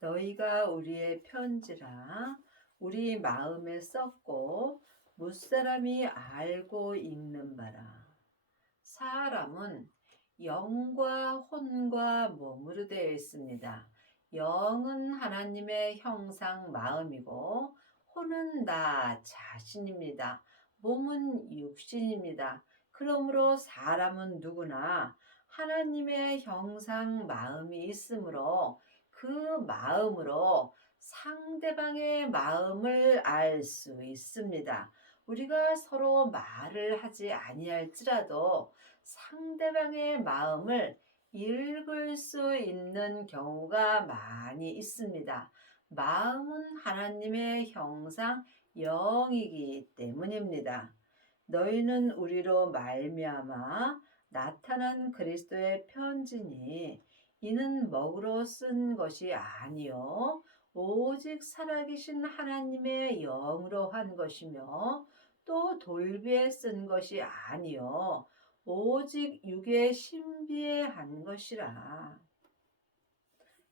너희가 우리의 편지라 우리 마음에 썼고 무사람이 알고 읽는 바라. 사람은 영과 혼과 몸으로 되어 있습니다. 영은 하나님의 형상 마음이고 혼은 나 자신입니다. 몸은 육신입니다. 그러므로 사람은 누구나 하나님의 형상 마음이 있으므로 그 마음으로 상대방의 마음을 알 수 있습니다. 우리가 서로 말을 하지 아니할지라도 상대방의 마음을 읽을 수 있는 경우가 많이 있습니다. 마음은 하나님의 형상 영이기 때문입니다. 너희는 우리로 말미암아 나타난 그리스도의 편지니 이는 먹으로 쓴 것이 아니요 오직 살아계신 하나님의 영으로 한 것이며 또 돌비에 쓴 것이 아니요 오직 육의 신비에 한 것이라.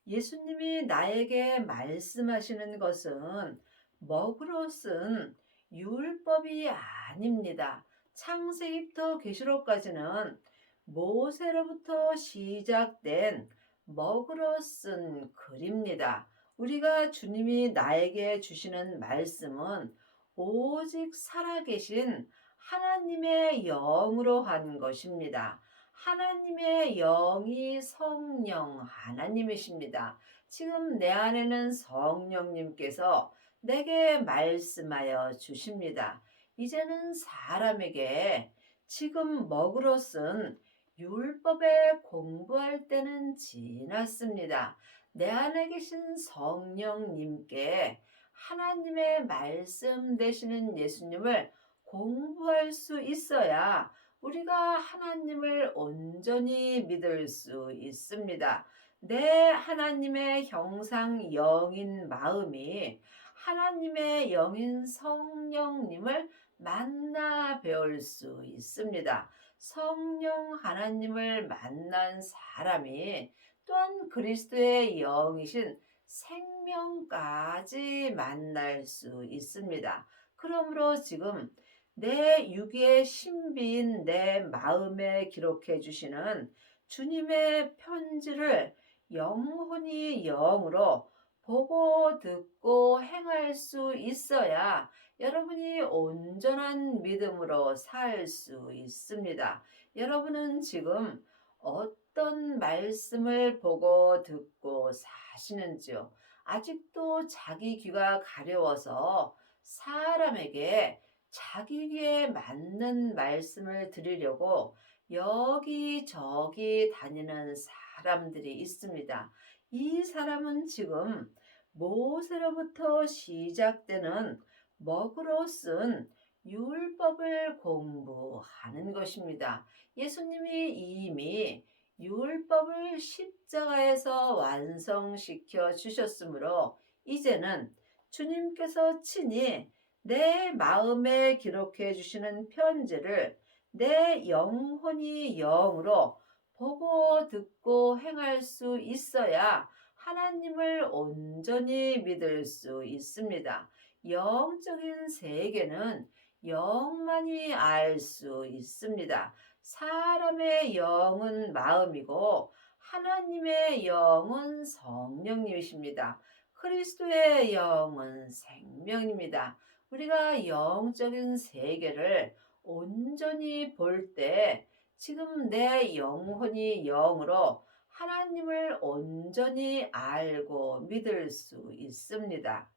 예수님이 나에게 말씀하시는 것은 먹으로 쓴 율법이 아닙니다. 창세기부터 계시록까지는 모세로부터 시작된 먹으로 쓴 글입니다. 우리가 주님이 나에게 주시는 말씀은 오직 살아계신 하나님의 영으로 한 것입니다. 하나님의 영이 성령 하나님이십니다. 지금 내 안에는 성령님께서 내게 말씀하여 주십니다. 이제는 사람에게 지금 먹으로 쓴 율법에 공부할 때는 지났습니다. 내 안에 계신 성령님께 하나님의 말씀 되시는 예수님을 공부할 수 있어야 우리가 하나님을 온전히 믿을 수 있습니다. 내 하나님의 형상 영인 마음이 하나님의 영인 성령님을 만나 배울 수 있습니다. 성령 하나님을 만난 사람이 또한 그리스도의 영이신 생명까지 만날 수 있습니다. 그러므로 지금 내 육의 신비인 내 마음에 기록해 주시는 주님의 편지를 영혼이 영으로 보고 듣고 행할 수 있어야 여러분이 온전한 믿음으로 살 수 있습니다. 여러분은 지금 어떤 말씀을 보고 듣고 사시는지요? 아직도 자기 귀가 가려워서 사람에게 자기 귀에 맞는 말씀을 드리려고 여기저기 다니는 사람들이 있습니다. 이 사람은 지금 모세로부터 시작되는 먹으로 쓴 율법을 공부하는 것입니다. 예수님이 이미 율법을 십자가에서 완성시켜 주셨으므로 이제는 주님께서 친히 내 마음에 기록해 주시는 편지를 내 영혼이 영으로 보고 듣고 행할 수 있어야 하나님을 온전히 믿을 수 있습니다. 영적인 세계는 영만이 알 수 있습니다. 사람의 영은 마음이고 하나님의 영은 성령님이십니다. 그리스도의 영은 생명입니다. 우리가 영적인 세계를 온전히 볼 때 지금 내 영혼이 영으로 하나님을 온전히 알고 믿을 수 있습니다.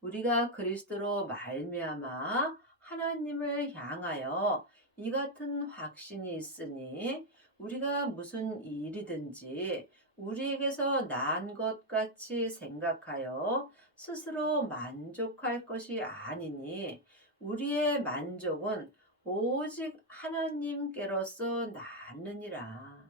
우리가 그리스도로 말미암아 하나님을 향하여 이 같은 확신이 있으니 우리가 무슨 일이든지 우리에게서 난 것 같이 생각하여 스스로 만족할 것이 아니니 우리의 만족은 오직 하나님께로서 나느니라.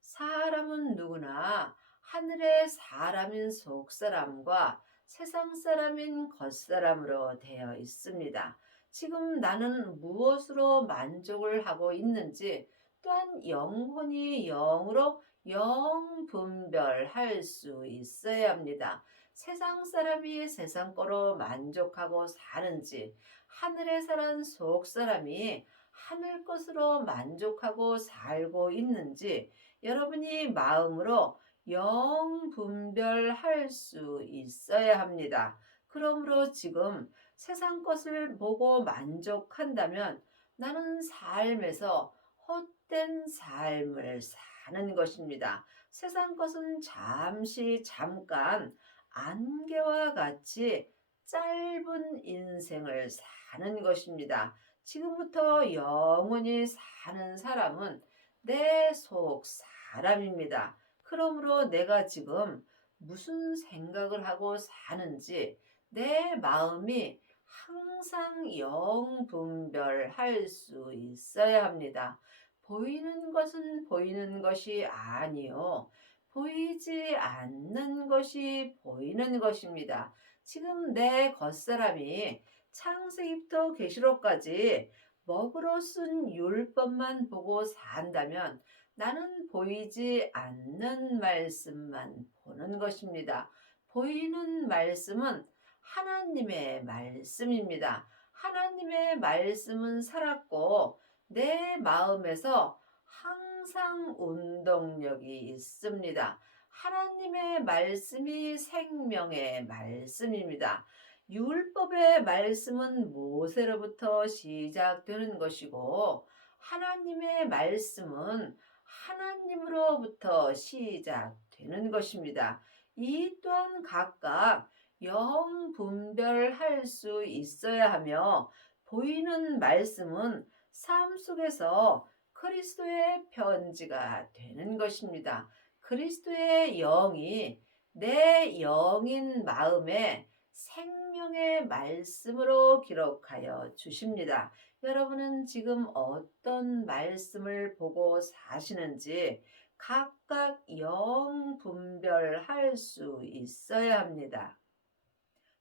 사람은 누구나 하늘의 사람인 속사람과 세상 사람인 겉사람으로 되어 있습니다. 지금 나는 무엇으로 만족을 하고 있는지 또한 영혼이 영으로 영 분별할 수 있어야 합니다. 세상 사람이 세상 거로 만족하고 사는지, 하늘에 사는 속 사람이 하늘 것으로 만족하고 살고 있는지 여러분이 마음으로 영 분별할 수 있어야 합니다. 그러므로 지금 세상 것을 보고 만족한다면 나는 삶에서 헛된 삶을 사는 것입니다. 세상 것은 잠시 잠깐 안개와 같이 짧은 인생을 사는 것입니다. 지금부터 영원히 사는 사람은 내 속 사람입니다. 그러므로 내가 지금 무슨 생각을 하고 사는지 내 마음이 항상 영분별할 수 있어야 합니다. 보이는 것은 보이는 것이 아니요. 보이지 않는 것이 보이는 것입니다. 지금 내 겉사람이 창세기부터 계시록까지 먹으로 쓴 율법만 보고 산다면 나는 보이지 않는 말씀만 보는 것입니다. 보이는 말씀은 하나님의 말씀입니다. 하나님의 말씀은 살았고 내 마음에서 항상 운동력이 있습니다. 하나님의 말씀이 생명의 말씀입니다. 율법의 말씀은 모세로부터 시작되는 것이고 하나님의 말씀은 하나님으로부터 시작되는 것입니다. 이 또한 각각 영 분별할 수 있어야 하며 보이는 말씀은 삶 속에서 그리스도의 편지가 되는 것입니다. 그리스도의 영이 내 영인 마음에 생명의 말씀으로 기록하여 주십니다. 여러분은 지금 어떤 말씀을 보고 사시는지 각각 영 분별할 수 있어야 합니다.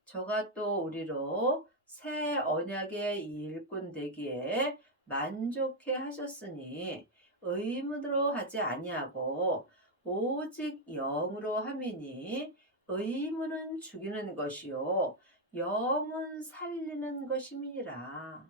저가 또 우리로 새 언약의 일꾼 되기에 만족해 하셨으니 의문으로 하지 아니하고 오직 영으로 함이니 의문은 죽이는 것이요 영은 살리는 것임이니라.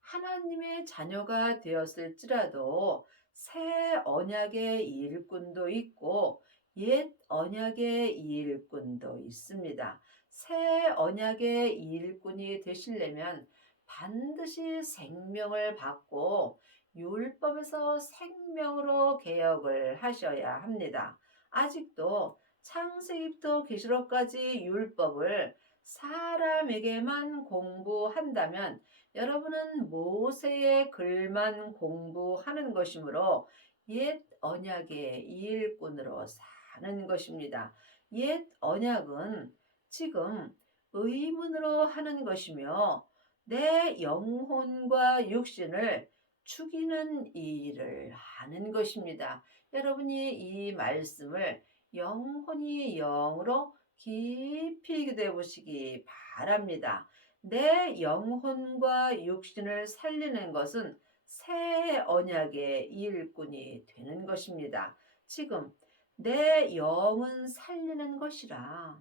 하나님의 자녀가 되었을지라도 새 언약의 일꾼도 있고 옛 언약의 일꾼도 있습니다. 새 언약의 일꾼이 되시려면 반드시 생명을 받고 율법에서 생명으로 개혁을 하셔야 합니다. 아직도 창세기부터 계시록까지 율법을 사람에게만 공부한다면 여러분은 모세의 글만 공부하는 것이므로 옛 언약의 일꾼으로 사는 것입니다. 옛 언약은 지금 의문으로 하는 것이며 내 영혼과 육신을 죽이는 일을 하는 것입니다. 여러분이 이 말씀을 영혼이 영으로 깊이 기도해 보시기 바랍니다. 내 영혼과 육신을 살리는 것은 새 언약의 일꾼이 되는 것입니다. 지금 내 영은 살리는 것이라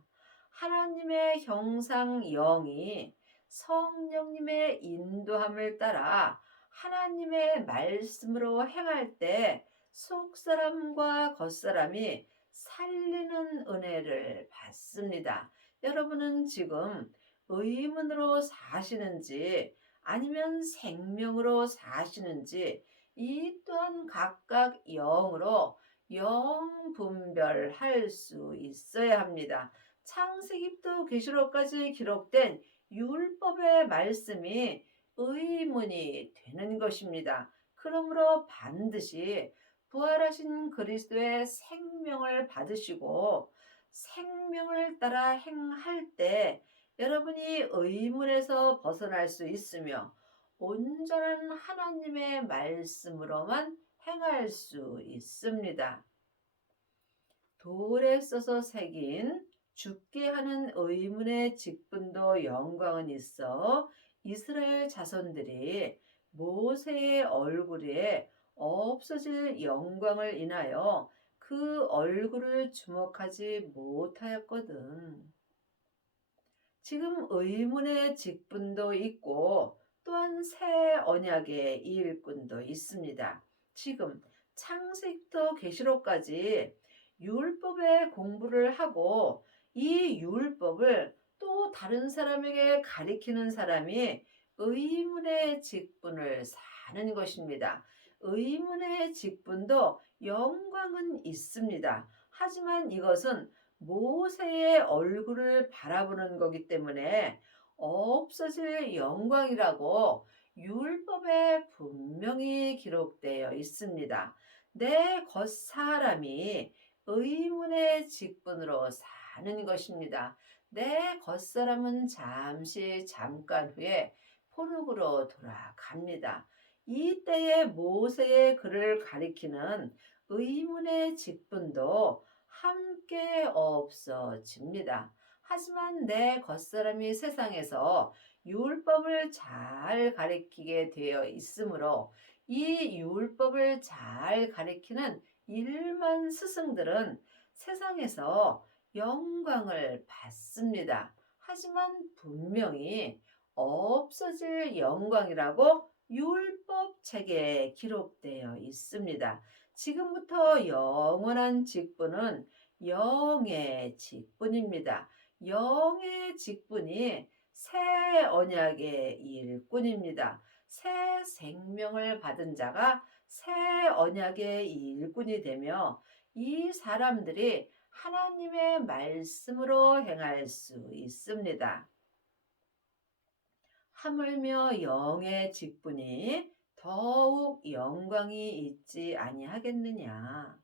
하나님의 형상 영이 성령님의 인도함을 따라 하나님의 말씀으로 행할 때 속사람과 겉사람이 살리는 은혜를 받습니다. 여러분은 지금 의문으로 사시는지 아니면 생명으로 사시는지 이 또한 각각 영으로 영 분별할 수 있어야 합니다. 창세기부터 계시록까지 기록된 율법의 말씀이 의문이 되는 것입니다. 그러므로 반드시 부활하신 그리스도의 생명을 받으시고 생명을 따라 행할 때 여러분이 의문에서 벗어날 수 있으며 온전한 하나님의 말씀으로만 행할 수 있습니다. 돌에 써서 새긴 죽게 하는 의문의 직분도 영광은 있어 이스라엘 자손들이 모세의 얼굴에 없어질 영광을 인하여 그 얼굴을 주목하지 못하였거든. 지금 의문의 직분도 있고 또한 새 언약의 일꾼도 있습니다. 지금 창세기부터 계시록까지 율법의 공부를 하고 이 율법을 또 다른 사람에게 가리키는 사람이 의문의 직분을 사는 것입니다. 의문의 직분도 영광은 있습니다. 하지만 이것은 모세의 얼굴을 바라보는 거기 때문에 없어질 영광이라고 율법에 분명히 기록되어 있습니다. 내 겉사람이 의문의 직분으로 사는 것입니다. 내 겉사람은 잠깐 후에 포룩으로 돌아갑니다. 이때에 모세의 글을 가리키는 의문의 직분도 함께 없어집니다. 하지만 내 겉사람이 세상에서 율법을 잘 가리키게 되어 있으므로 이 율법을 잘 가리키는 일만 스승들은 세상에서 영광을 받습니다. 하지만 분명히 없어질 영광이라고 율법 책에 기록되어 있습니다. 지금부터 영원한 직분은 영의 직분입니다. 영의 직분이 새 언약의 일꾼입니다. 새 생명을 받은 자가 새 언약의 일꾼이 되며 이 사람들이 하나님의 말씀으로 행할 수 있습니다. 하물며 영의 직분이 더욱 영광이 있지 아니하겠느냐.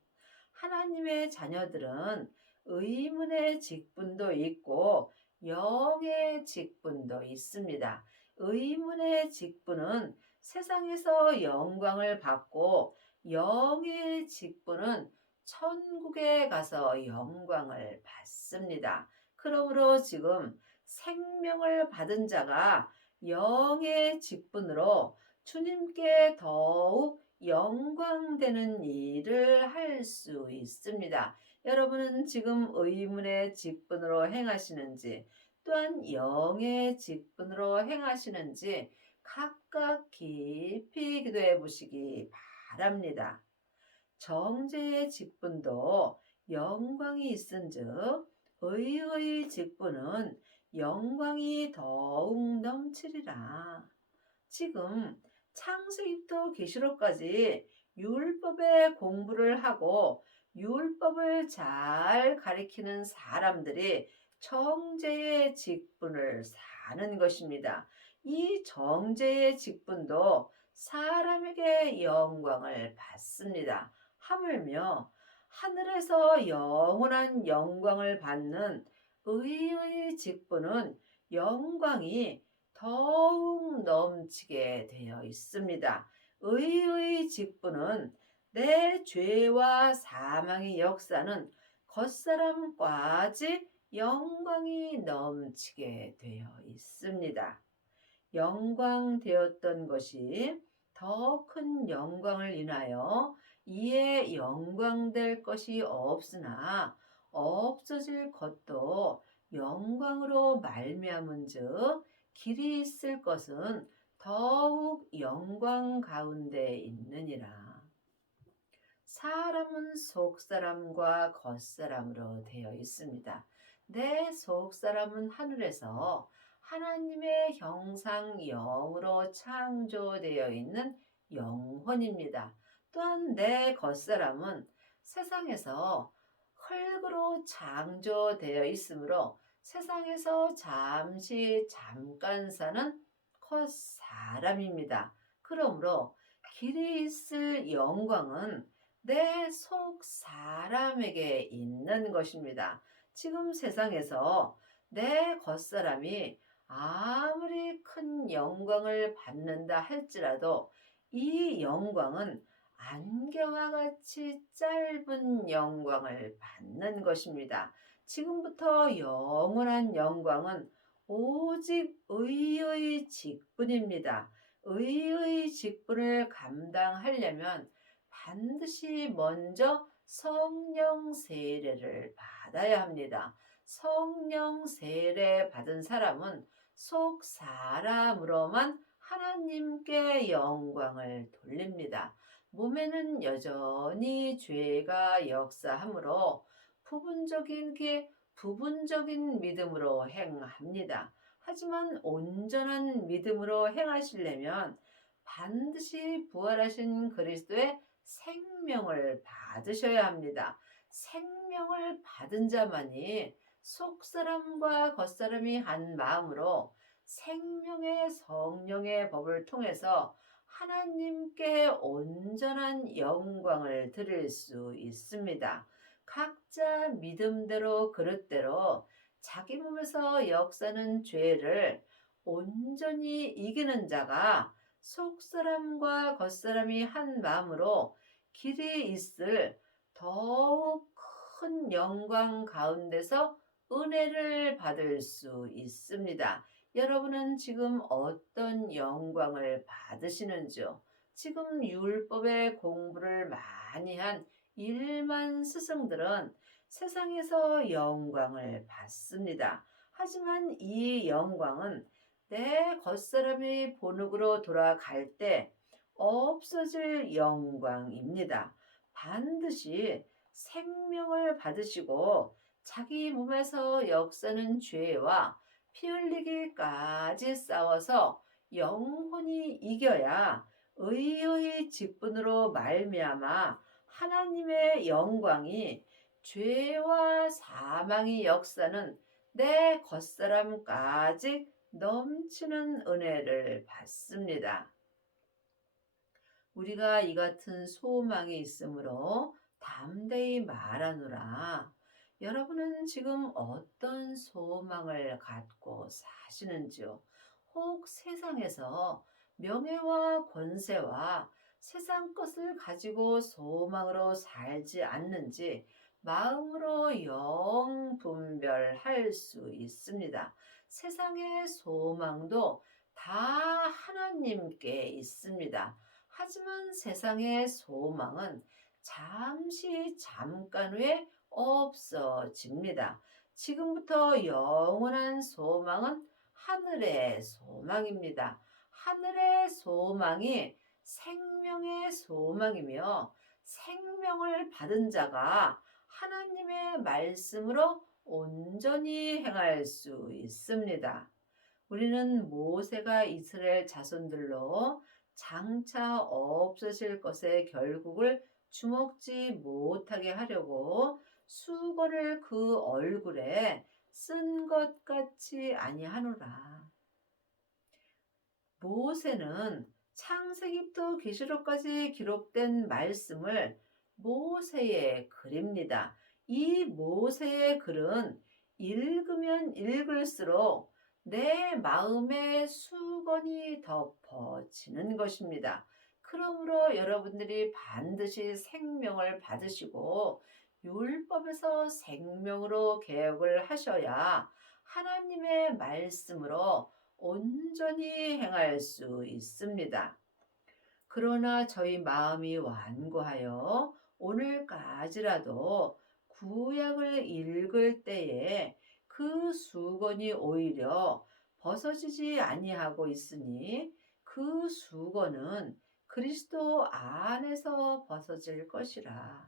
하나님의 자녀들은 의문의 직분도 있고 영의 직분도 있습니다. 의문의 직분은 세상에서 영광을 받고 영의 직분은 천국에 가서 영광을 받습니다. 그러므로 지금 생명을 받은 자가 영의 직분으로 주님께 더욱 영광되는 일을 할 수 있습니다. 여러분은 지금 의문의 직분으로 행하시는지 또한 영의 직분으로 행하시는지 각각 깊이 기도해 보시기 바랍니다. 정죄의 직분도 영광이 있은즉 의의 직분은 영광이 더욱 넘치리라. 지금 창세기부터 계시록까지 율법의 공부를 하고 율법을 잘 가리키는 사람들이 정죄의 직분을 사는 것입니다. 이 정죄의 직분도 사람에게 영광을 받습니다. 하물며 하늘에서 영원한 영광을 받는 의의 직분은 영광이 더욱 넘치게 되어 있습니다. 의의 직분은 내 죄와 사망의 역사는 겉사람까지 영광이 넘치게 되어 있습니다. 영광되었던 것이 더 큰 영광을 인하여 이에 영광될 것이 없으나 없어질 것도 영광으로 말미암은즉 길이 있을 것은 더욱 영광 가운데 있느니라. 사람은 속사람과 겉사람으로 되어 있습니다. 내 속사람은 하늘에서 하나님의 형상영으로 창조되어 있는 영혼입니다. 또한 내 겉사람은 세상에서 흙으로 창조되어 있으므로 세상에서 잠깐 사는 겉사람입니다. 그러므로 길이 있을 영광은 내 속 사람에게 있는 것입니다. 지금 세상에서 내 겉사람이 아무리 큰 영광을 받는다 할지라도 이 영광은 안개와 같이 짧은 영광을 받는 것입니다. 지금부터 영원한 영광은 오직 의의 직분입니다. 의의 직분을 감당하려면 반드시 먼저 성령 세례를 받아야 합니다. 성령 세례 받은 사람은 속 사람으로만 하나님께 영광을 돌립니다. 몸에는 여전히 죄가 역사하므로 부분적인 믿음으로 행합니다. 하지만 온전한 믿음으로 행하시려면 반드시 부활하신 그리스도의 생명을 받으셔야 합니다. 생명을 받은 자만이 속사람과 겉사람이 한 마음으로 생명의 성령의 법을 통해서 하나님께 온전한 영광을 드릴 수 있습니다. 각자 믿음대로 그릇대로 자기 몸에서 역사는 죄를 온전히 이기는 자가 속사람과 겉사람이 한 마음으로 길이 있을 더욱 큰 영광 가운데서 은혜를 받을 수 있습니다. 여러분은 지금 어떤 영광을 받으시는지요? 지금 율법의 공부를 많이 한 일만 스승들은 세상에서 영광을 받습니다. 하지만 이 영광은 내 겉사람이 본흙으로 돌아갈 때 없어질 영광입니다. 반드시 생명을 받으시고 자기 몸에서 역사는 죄와 피 흘리기까지 싸워서 영혼이 이겨야 의의 직분으로 말미암아 하나님의 영광이 죄와 사망의 역사는 내 겉사람까지 넘치는 은혜를 받습니다. 우리가 이 같은 소망이 있으므로 담대히 말하노라. 여러분은 지금 어떤 소망을 갖고 사시는지요? 혹 세상에서 명예와 권세와 세상 것을 가지고 소망으로 살지 않는지 마음으로 영 분별할 수 있습니다. 세상의 소망도 다 하나님께 있습니다. 하지만 세상의 소망은 잠깐 후에 없어집니다. 지금부터 영원한 소망은 하늘의 소망입니다. 하늘의 소망이 생명의 소망이며 생명을 받은 자가 하나님의 말씀으로 온전히 행할 수 있습니다. 우리는 모세가 이스라엘 자손들로 장차 없어질 것의 결국을 주먹지 못하게 하려고 수건을 그 얼굴에 쓴 것 같이 아니하노라. 모세는 창세기부터 계시록까지 기록된 말씀을 모세의 글입니다. 이 모세의 글은 읽으면 읽을수록 내 마음에 수건이 덮어지는 것입니다. 그러므로 여러분들이 반드시 생명을 받으시고 율법에서 생명으로 개혁을 하셔야 하나님의 말씀으로 온전히 행할 수 있습니다. 그러나 저희 마음이 완고하여 오늘까지라도 구약을 읽을 때에 그 수건이 오히려 벗어지지 아니하고 있으니 그 수건은 그리스도 안에서 벗어질 것이라.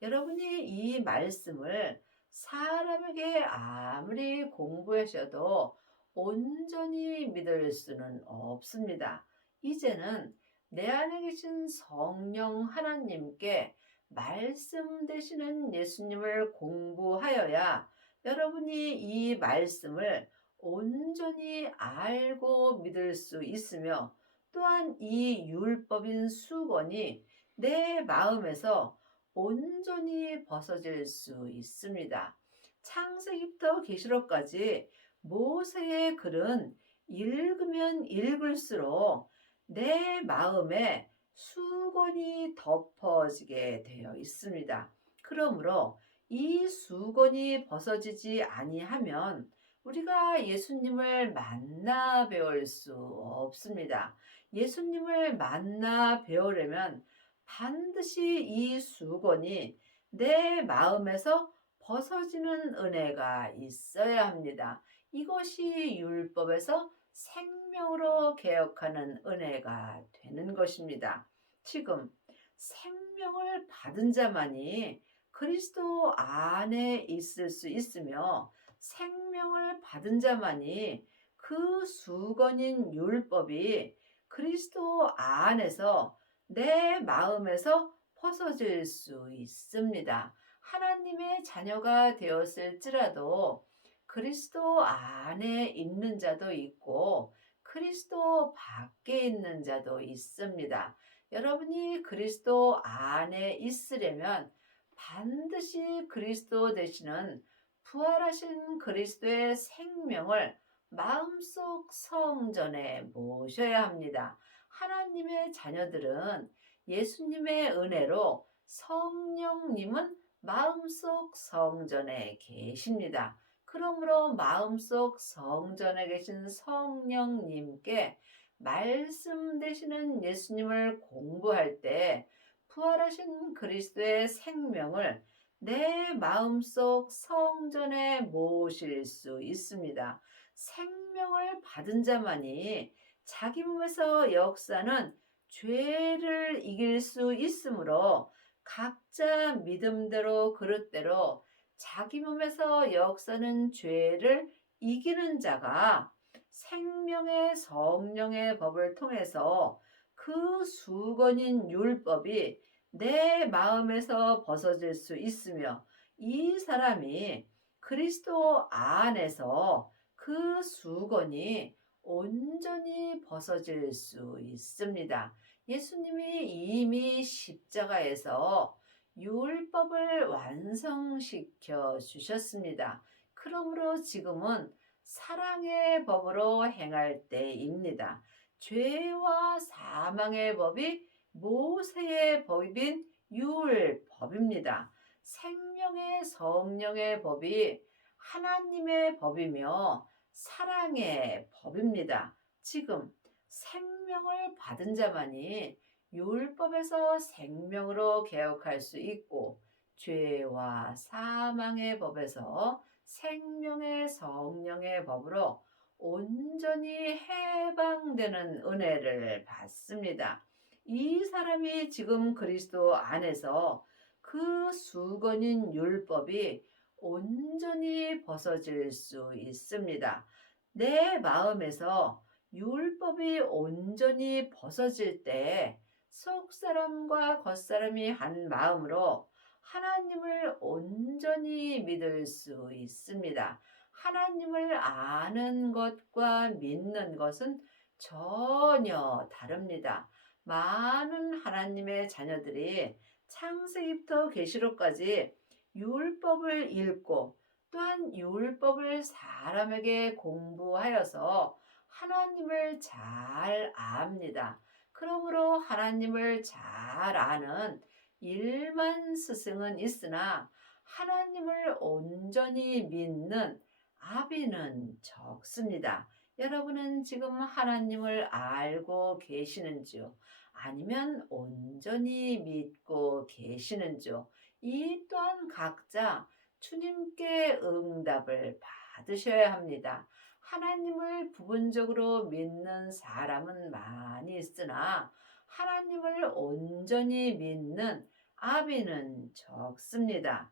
여러분이 이 말씀을 사람에게 아무리 공부하셔도 온전히 믿을 수는 없습니다. 이제는 내 안에 계신 성령 하나님께 말씀 되시는 예수님을 공부하여야 여러분이 이 말씀을 온전히 알고 믿을 수 있으며 또한 이 율법인 수건이 내 마음에서 온전히 벗어질 수 있습니다. 창세기부터 계시록까지 모세의 글은 읽으면 읽을수록 내 마음에 수건이 덮어지게 되어 있습니다. 그러므로 이 수건이 벗어지지 아니하면 우리가 예수님을 만나 배울 수 없습니다. 예수님을 만나 배우려면 반드시 이 수건이 내 마음에서 벗어지는 은혜가 있어야 합니다. 이것이 율법에서 생명으로 개혁하는 은혜가 되는 것입니다. 지금 생명을 받은 자만이 그리스도 안에 있을 수 있으며, 생명을 받은 자만이 그 수건인 율법이 그리스도 안에서 내 마음에서 벗어질 수 있습니다. 하나님의 자녀가 되었을지라도 그리스도 안에 있는 자도 있고 그리스도 밖에 있는 자도 있습니다. 여러분이 그리스도 안에 있으려면 반드시 그리스도 되시는 부활하신 그리스도의 생명을 마음속 성전에 모셔야 합니다. 하나님의 자녀들은 예수님의 은혜로 성령님은 마음속 성전에 계십니다. 그러므로 마음속 성전에 계신 성령님께 말씀 되시는 예수님을 공부할 때 부활하신 그리스도의 생명을 내 마음속 성전에 모실 수 있습니다. 생명을 받은 자만이 자기 몸에서 역사는 죄를 이길 수 있으므로 각자 믿음대로 그릇대로 자기 몸에서 역사는 죄를 이기는 자가 생명의 성령의 법을 통해서 그 수건인 율법이 내 마음에서 벗어질 수 있으며, 이 사람이 그리스도 안에서 그 수건이 온전히 벗어질 수 있습니다. 예수님이 이미 십자가에서 율법을 완성시켜 주셨습니다. 그러므로 지금은 사랑의 법으로 행할 때입니다. 죄와 사망의 법이 모세의 법인 율법입니다. 생명의 성령의 법이 하나님의 법이며 사랑의 법입니다. 지금 생명을 받은 자만이 율법에서 생명으로 개혁할 수 있고, 죄와 사망의 법에서 생명의 성령의 법으로 온전히 해방되는 은혜를 받습니다. 이 사람이 지금 그리스도 안에서 그 수건인 율법이 온전히 벗어질 수 있습니다. 내 마음에서 율법이 온전히 벗어질 때 속사람과 겉사람이 한 마음으로 하나님을 온전히 믿을 수 있습니다. 하나님을 아는 것과 믿는 것은 전혀 다릅니다. 많은 하나님의 자녀들이 창세기부터 계시록까지 율법을 읽고 또한 율법을 사람에게 공부하여서 하나님을 잘 압니다. 그러므로 하나님을 잘 아는 일만 스승은 있으나 하나님을 온전히 믿는 아비는 적습니다. 여러분은 지금 하나님을 알고 계시는지요? 아니면 온전히 믿고 계시는지요? 이 또한 각자 주님께 응답을 받으셔야 합니다. 하나님을 부분적으로 믿는 사람은 많이 있으나 하나님을 온전히 믿는 아비는 적습니다.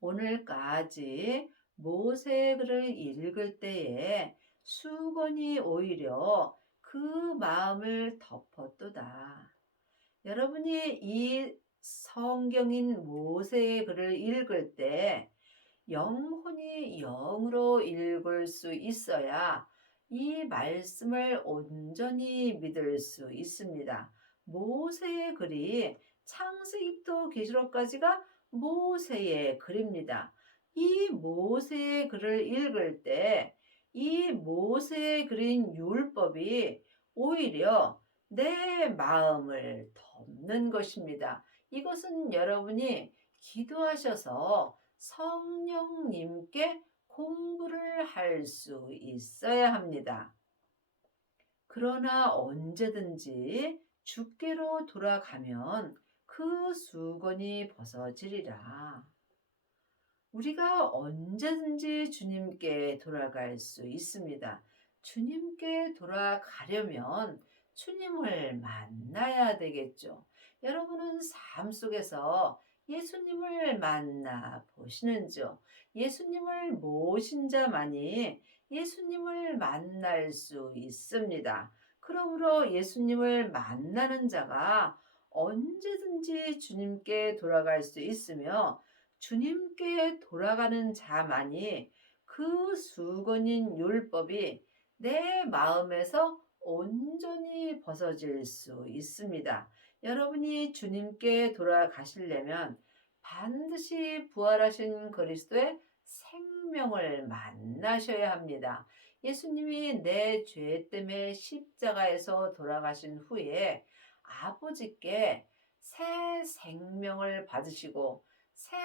오늘까지 모세의 글을 읽을 때에 수건이 오히려 그 마음을 덮었도다. 여러분이 이 성경인 모세의 글을 읽을 때 영혼이 영으로 읽을 수 있어야 이 말씀을 온전히 믿을 수 있습니다. 모세의 글이 창세기부터 계시록까지가 모세의 글입니다. 이 모세의 글을 읽을 때 이 모세의 글인 율법이 오히려 내 마음을 덮는 것입니다. 이것은 여러분이 기도하셔서 성령님께 공부를 할 수 있어야 합니다. 그러나 언제든지 주께로 돌아가면 그 수건이 벗어지리라. 우리가 언제든지 주님께 돌아갈 수 있습니다. 주님께 돌아가려면 주님을 만나야 되겠죠. 여러분은 삶 속에서 예수님을 만나 보시는지요? 예수님을 모신 자만이 예수님을 만날 수 있습니다. 그러므로 예수님을 만나는 자가 언제든지 주님께 돌아갈 수 있으며 주님께 돌아가는 자만이 그 수건인 율법이 내 마음에서 온전히 벗어질 수 있습니다. 여러분이 주님께 돌아가시려면 반드시 부활하신 그리스도의 생명을 만나셔야 합니다. 예수님이 내 죄 때문에 십자가에서 돌아가신 후에 아버지께 새 생명을 받으시고 새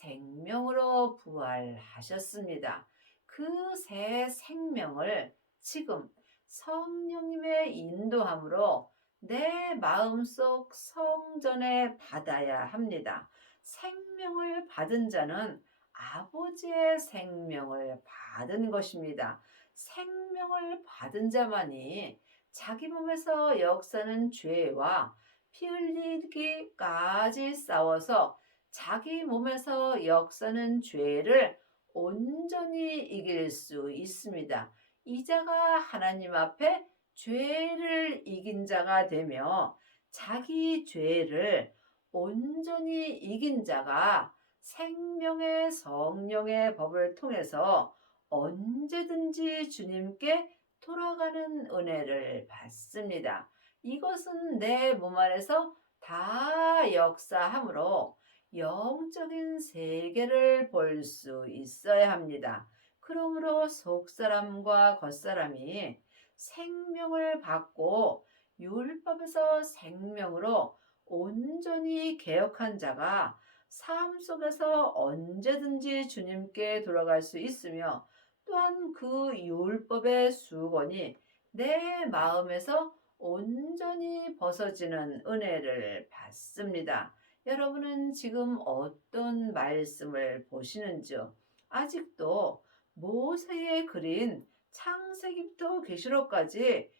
생명으로 부활하셨습니다. 그 새 생명을 지금 성령님의 인도함으로 내 마음속 성전에 받아야 합니다. 생명을 받은 자는 아버지의 생명을 받은 것입니다. 생명을 받은 자만이 자기 몸에서 역사는 죄와 피 흘리기까지 싸워서 자기 몸에서 역사는 죄를 온전히 이길 수 있습니다. 이 자가 하나님 앞에 죄를 이긴 자가 되며 자기 죄를 온전히 이긴 자가 생명의 성령의 법을 통해서 언제든지 주님께 돌아가는 은혜를 받습니다. 이것은 내 몸 안에서 다 역사하므로 영적인 세계를 볼 수 있어야 합니다. 그러므로 속사람과 겉사람이 생명을 받고 율법에서 생명으로 온전히 개혁한 자가 삶 속에서 언제든지 주님께 돌아갈 수 있으며 또한 그 율법의 수건이 내 마음에서 온전히 벗어지는 은혜를 받습니다. 여러분은 지금 어떤 말씀을 보시는지요? 아직도 모세의 그린 창세기부터 계시록까지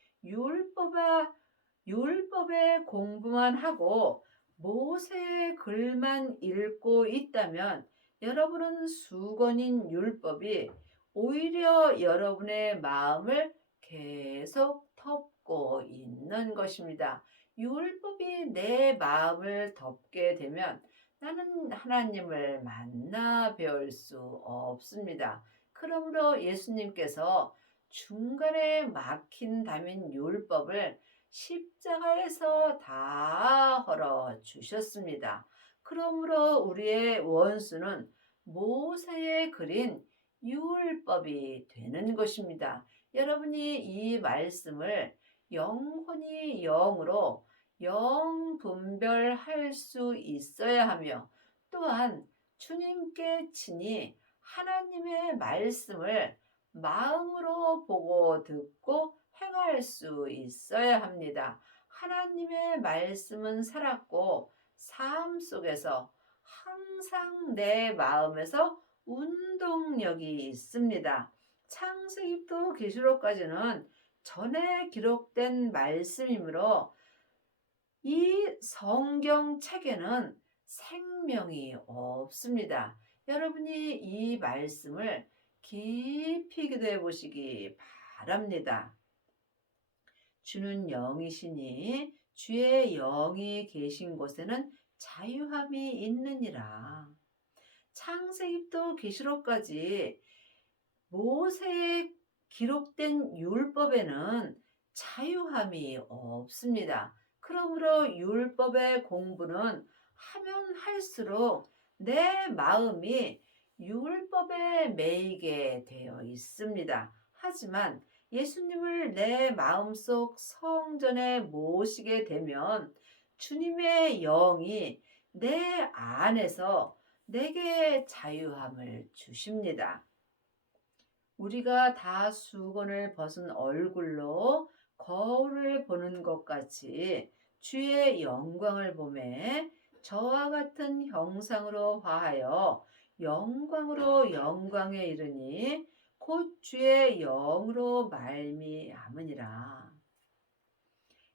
율법의 공부만 하고 모세의 글만 읽고 있다면 여러분은 수건인 율법이 오히려 여러분의 마음을 계속 덮고 있는 것입니다. 율법이 내 마음을 덮게 되면 나는 하나님을 만나 배울 수 없습니다. 그러므로 예수님께서 중간에 막힌 담인 율법을 십자가에서 다 헐어 주셨습니다. 그러므로 우리의 원수는 모세의 그린 율법이 되는 것입니다. 여러분이 이 말씀을 영혼이 영으로 영 분별할 수 있어야 하며 또한 주님께 친히 하나님의 말씀을 마음으로 보고 듣고 행할 수 있어야 합니다. 하나님의 말씀은 살았고 삶 속에서 항상 내 마음에서 운동력이 있습니다. 창세기부터 계시록까지는 전에 기록된 말씀이므로 이 성경책에는 생명이 없습니다. 여러분이 이 말씀을 깊이 기도해 보시기 바랍니다. 주는 영이시니 주의 영이 계신 곳에는 자유함이 있느니라. 창세기부터 계시록까지 모세에 기록된 율법에는 자유함이 없습니다. 그러므로 율법의 공부는 하면 할수록 내 마음이 율법에 매이게 되어 있습니다. 하지만 예수님을 내 마음속 성전에 모시게 되면 주님의 영이 내 안에서 내게 자유함을 주십니다. 우리가 다 수건을 벗은 얼굴로 거울을 보는 것 같이 주의 영광을 보매 저와 같은 형상으로 화하여 영광으로 영광에 이르니 곧 주의 영으로 말미암으니라.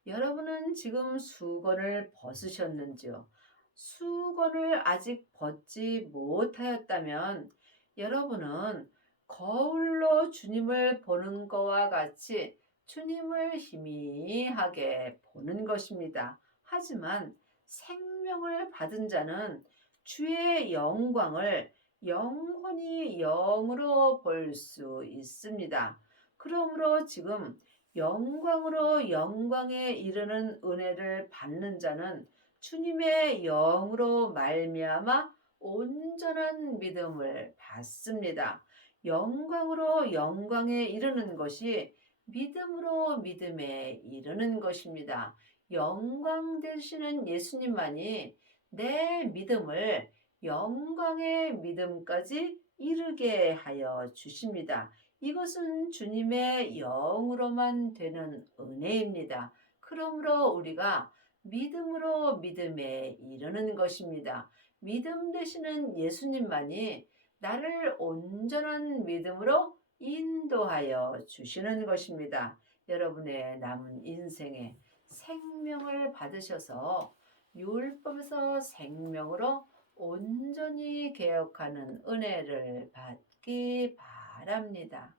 여러분은 지금 수건을 벗으셨는지요? 수건을 아직 벗지 못하였다면 여러분은 거울로 주님을 보는 것과 같이 주님을 희미하게 보는 것입니다. 하지만 생명을 받은 자는 주의 영광을 영원히 영으로 볼 수 있습니다. 그러므로 지금 영광으로 영광에 이르는 은혜를 받는 자는 주님의 영으로 말미암아 온전한 믿음을 받습니다. 영광으로 영광에 이르는 것이 믿음으로 믿음에 이르는 것입니다. 영광 되시는 예수님만이 내 믿음을 영광의 믿음까지 이르게 하여 주십니다. 이것은 주님의 영으로만 되는 은혜입니다. 그러므로 우리가 믿음으로 믿음에 이르는 것입니다. 믿음 되시는 예수님만이 나를 온전한 믿음으로 인도하여 주시는 것입니다. 여러분의 남은 인생에 생명을 받으셔서 율법에서 생명으로 온전히 개혁하는 은혜를 받기 바랍니다.